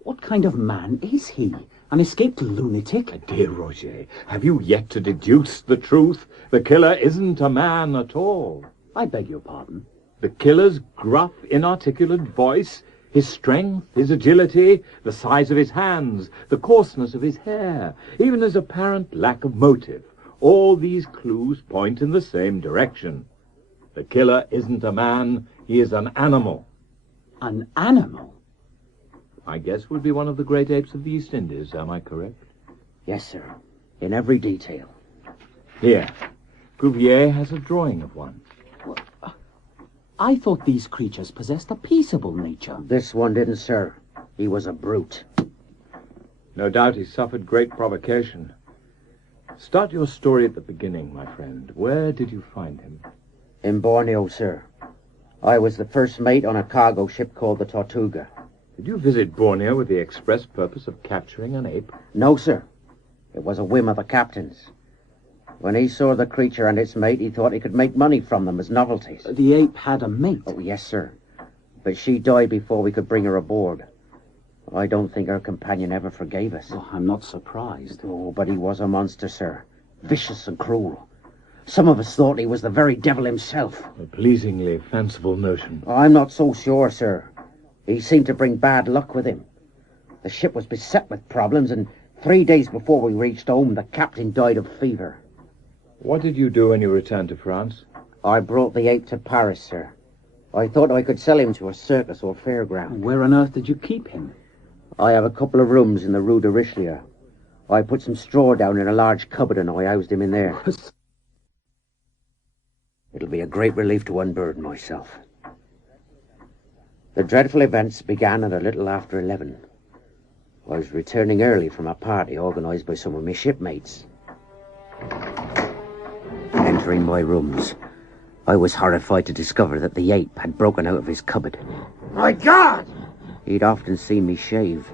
What kind of man is he? An escaped lunatic? Dear Roger, have you yet to deduce the truth? The killer isn't a man at all. I beg your pardon. The killer's gruff, inarticulate voice, his strength, his agility, the size of his hands, the coarseness of his hair, even his apparent lack of motive. All these clues point in the same direction. The killer isn't a man, he is an animal. An animal? I guess would be one of the great apes of the East Indies, am I correct? Yes, sir. In every detail. Here, Cuvier has a drawing of one. I thought these creatures possessed a peaceable nature. This one didn't, sir. He was a brute. No doubt he suffered great provocation. Start your story at the beginning, my friend. Where did you find him? In Borneo, sir. I was the first mate on a cargo ship called the Tortuga. Did you visit Borneo with the express purpose of capturing an ape? No, sir. It was a whim of the captain's. When he saw the creature and its mate, he thought he could make money from them as novelties. The ape had a mate? Oh, yes, sir. But she died before we could bring her aboard. I don't think her companion ever forgave us. Oh, I'm not surprised. Oh, but he was a monster, sir. Vicious and cruel. Some of us thought he was the very devil himself. A pleasingly fanciful notion. I'm not so sure, sir. He seemed to bring bad luck with him. The ship was beset with problems, and 3 days before we reached home, the captain died of fever. What did you do when you returned to France? I brought the ape to Paris, sir. I thought I could sell him to a circus or fairground. Where on earth did you keep him? I have a couple of rooms in the Rue de Richelieu. I put some straw down in a large cupboard and I housed him in there. It'll be a great relief to unburden myself. The dreadful events began at a little after 11. I was returning early from a party organised by some of my shipmates. Entering my rooms, I was horrified to discover that the ape had broken out of his cupboard. My God! He'd often seen me shave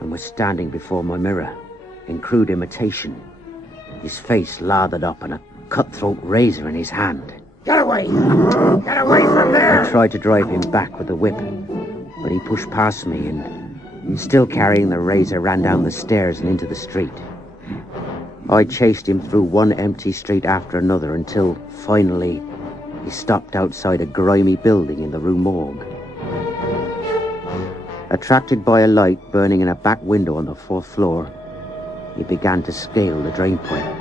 and was standing before my mirror in crude imitation, his face lathered up and a cutthroat razor in his hand. Get away! Get away from there! I tried to drive him back with the whip, but he pushed past me and, still carrying the razor, ran down the stairs and into the street. I chased him through one empty street after another until, finally, he stopped outside a grimy building in the Rue Morgue. Attracted by a light burning in a back window on the 4th floor, he began to scale the drain pipe.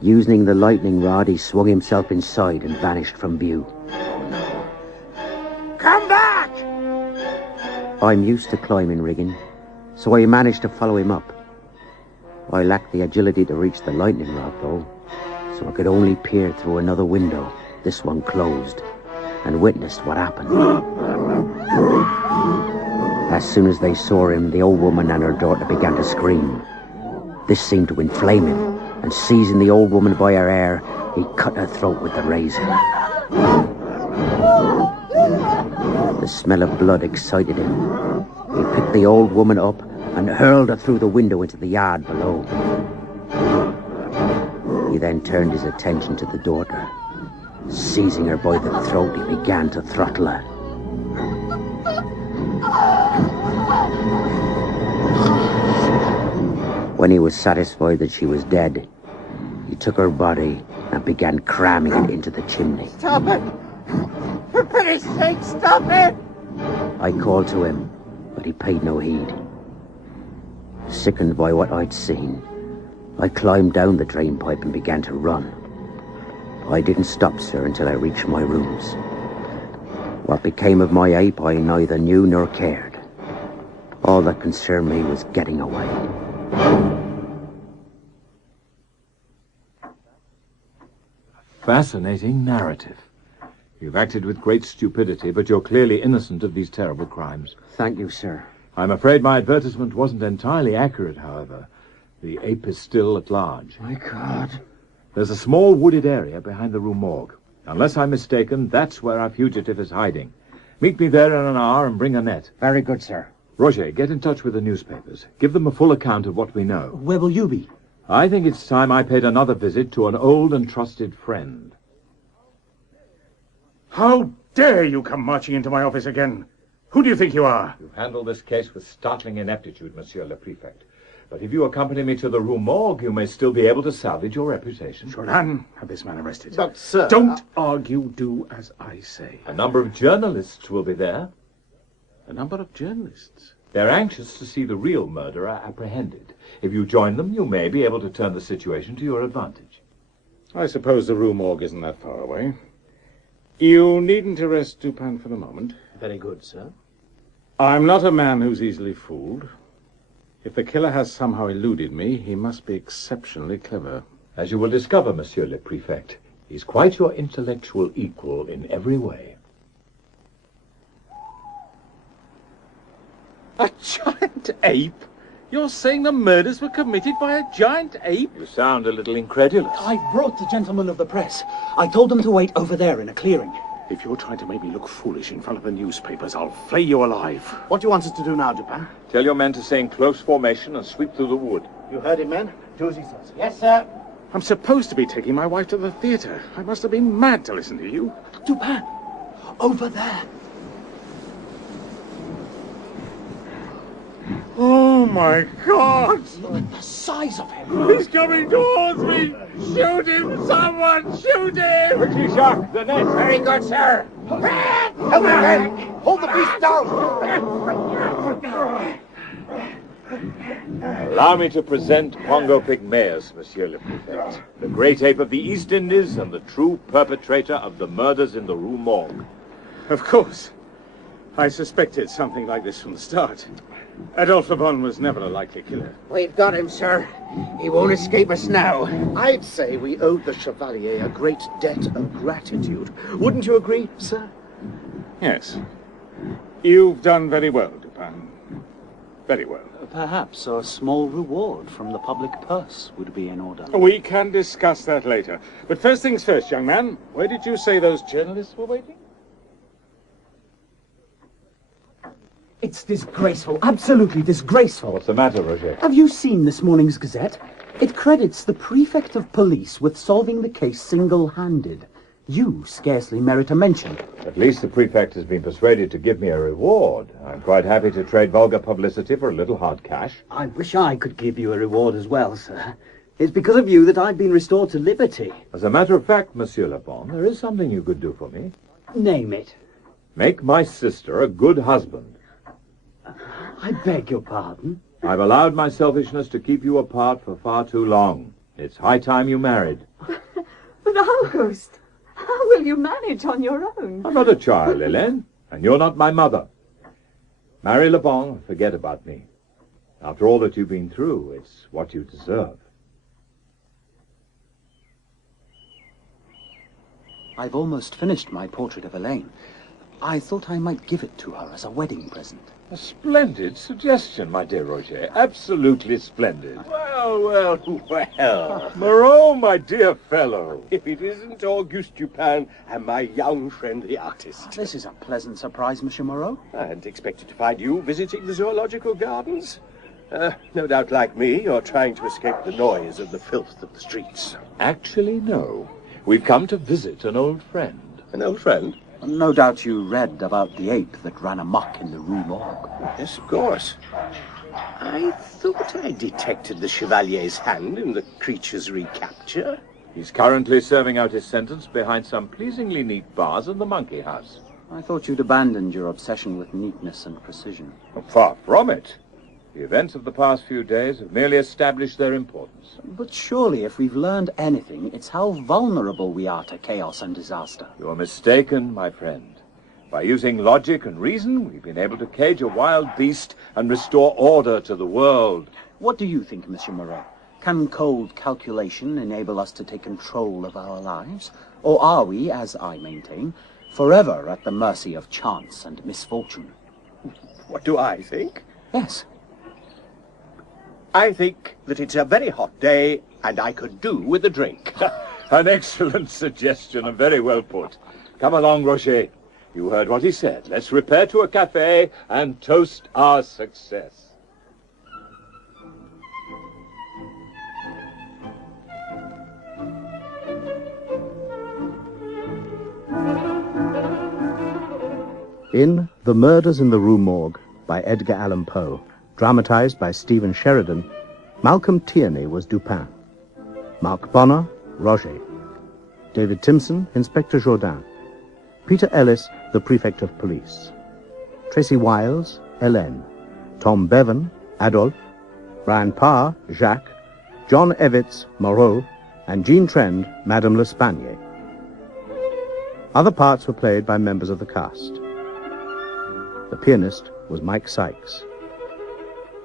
Using the lightning rod, he swung himself inside and vanished from view. Come back! I'm used to climbing rigging, so I managed to follow him up. I lacked the agility to reach the lightning rod, though, so I could only peer through another window, this one closed, and witnessed what happened. As soon as they saw him, the old woman and her daughter began to scream. This seemed to inflame him, and seizing the old woman by her hair, he cut her throat with the razor. The smell of blood excited him. He picked the old woman up and hurled her through the window into the yard below. He then turned his attention to the daughter. Seizing her by the throat, he began to throttle her. When he was satisfied that she was dead, he took her body and began cramming it into the chimney. Stop it! For pity's sake, stop it! I called to him, but he paid no heed. Sickened by what I'd seen, I climbed down the drain pipe and began to run. I didn't stop, sir, until I reached my rooms. What became of my ape I neither knew nor cared. All that concerned me was getting away. Fascinating narrative. You've acted with great stupidity, but you're clearly innocent of these terrible crimes. Thank you, sir. I'm afraid my advertisement wasn't entirely accurate, however. The ape is still at large. My God. There's a small wooded area behind the Rue Morgue. Unless I'm mistaken, that's where our fugitive is hiding. Meet me there in an hour and bring a net. Very good, sir. Roger, get in touch with the newspapers. Give them a full account of what we know. Where will you be? I think it's time I paid another visit to an old and trusted friend. How dare you come marching into my office again? Who do you think you are? You've handled this case with startling ineptitude, Monsieur le Préfect. But if you accompany me to the Rue Morgue, you may still be able to salvage your reputation. Jordan, have this man arrested. But, sir... Don't argue, do as I say. A number of journalists will be there. A number of journalists? They're anxious to see the real murderer apprehended. If you join them, you may be able to turn the situation to your advantage. I suppose the Rue Morgue isn't that far away. You needn't arrest Dupin for the moment. Very good, sir. I'm not a man who's easily fooled. If the killer has somehow eluded me, he must be exceptionally clever. As you will discover, Monsieur le Préfect, he's quite your intellectual equal in every way. A giant ape? You're saying the murders were committed by a giant ape? You sound a little incredulous. I brought the gentlemen of the press. I told them to wait over there in a clearing. If you're trying to make me look foolish in front of the newspapers, I'll flay you alive. What do you want us to do now, Dupin? Tell your men to stay in close formation and sweep through the wood. You heard him, men? Do as he says. Yes, sir. I'm supposed to be taking my wife to the theatre. I must have been mad to listen to you. Dupin, over there. Oh, my God! Look at the size of him. He's coming towards me! Shoot him, someone! Shoot him! Quickly, Jacques, the net! Very good, sir. Help him, men! Hold the beast down! Allow me to present Pongo Pygmaeus, Monsieur le Préfect, the great ape of the East Indies and the true perpetrator of the murders in the Rue Morgue. Of course. I suspected something like this from the start. Adolphe Le Bon was never a likely killer. We've got him, sir. He won't escape us now. I'd say we owed the Chevalier a great debt of gratitude. Wouldn't you agree, sir? Yes. You've done very well, Dupin. Very well. Perhaps a small reward from the public purse would be in order. We can discuss that later. But first things first, young man. Where did you say those journalists were waiting? It's disgraceful, absolutely disgraceful. What's the matter, Roger? Have you seen this morning's Gazette? It credits the prefect of police with solving the case single-handed. You scarcely merit a mention. At least the prefect has been persuaded to give me a reward. I'm quite happy to trade vulgar publicity for a little hard cash. I wish I could give you a reward as well, sir. It's because of you that I've been restored to liberty. As a matter of fact, Monsieur Le Bon, there is something you could do for me. Name it. Make my sister a good husband. I beg your pardon. I've allowed my selfishness to keep you apart for far too long. It's high time you married. But Auguste, how will you manage on your own? I'm not a child, Hélène, and you're not my mother. Marry Le Bon and forget about me. After all that you've been through, it's what you deserve. I've almost finished my portrait of Elaine. I thought I might give it to her as a wedding present. A splendid suggestion, my dear Roger. Absolutely splendid. Well, well, well. Moreau, my dear fellow. If it isn't Auguste Dupin and my young friend the artist. This is a pleasant surprise, Monsieur Moreau. I hadn't expected to find you visiting the zoological gardens. No doubt, like me, you're trying to escape the noise and the filth of the streets. Actually, no. We've come to visit an old friend. An old friend? No doubt you read about the ape that ran amok in the Rue Morgue. Yes, of course. I thought I detected the Chevalier's hand in the creature's recapture. He's currently serving out his sentence behind some pleasingly neat bars in the monkey house. I thought you'd abandoned your obsession with neatness and precision. Far from it. The events of the past few days have merely established their importance. But surely, if we've learned anything, it's how vulnerable we are to chaos and disaster. You're mistaken, my friend. By using logic and reason, we've been able to cage a wild beast and restore order to the world. What do you think, Monsieur Moreau? Can cold calculation enable us to take control of our lives? Or are we, as I maintain, forever at the mercy of chance and misfortune? What do I think? Yes. I think that it's a very hot day, and I could do with a drink. An excellent suggestion, and very well put. Come along, Roger. You heard what he said. Let's repair to a cafe and toast our success. In The Murders in the Rue Morgue by Edgar Allan Poe, dramatized by Stephen Sheridan, Malcolm Tierney was Dupin. Mark Bonner, Roger. David Timpson, Inspector Jourdain. Peter Ellis, the Prefect of Police. Tracy Wiles, Hélène. Tom Bevan, Adolphe. Brian Parr, Jacques. John Evitts, Moreau. And Jean Trend, Madame L'Espagne. Other parts were played by members of the cast. The pianist was Mike Sykes.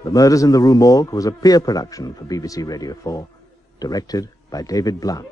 The Murders in the Rue Morgue was a peer production for BBC Radio 4, directed by David Blunt.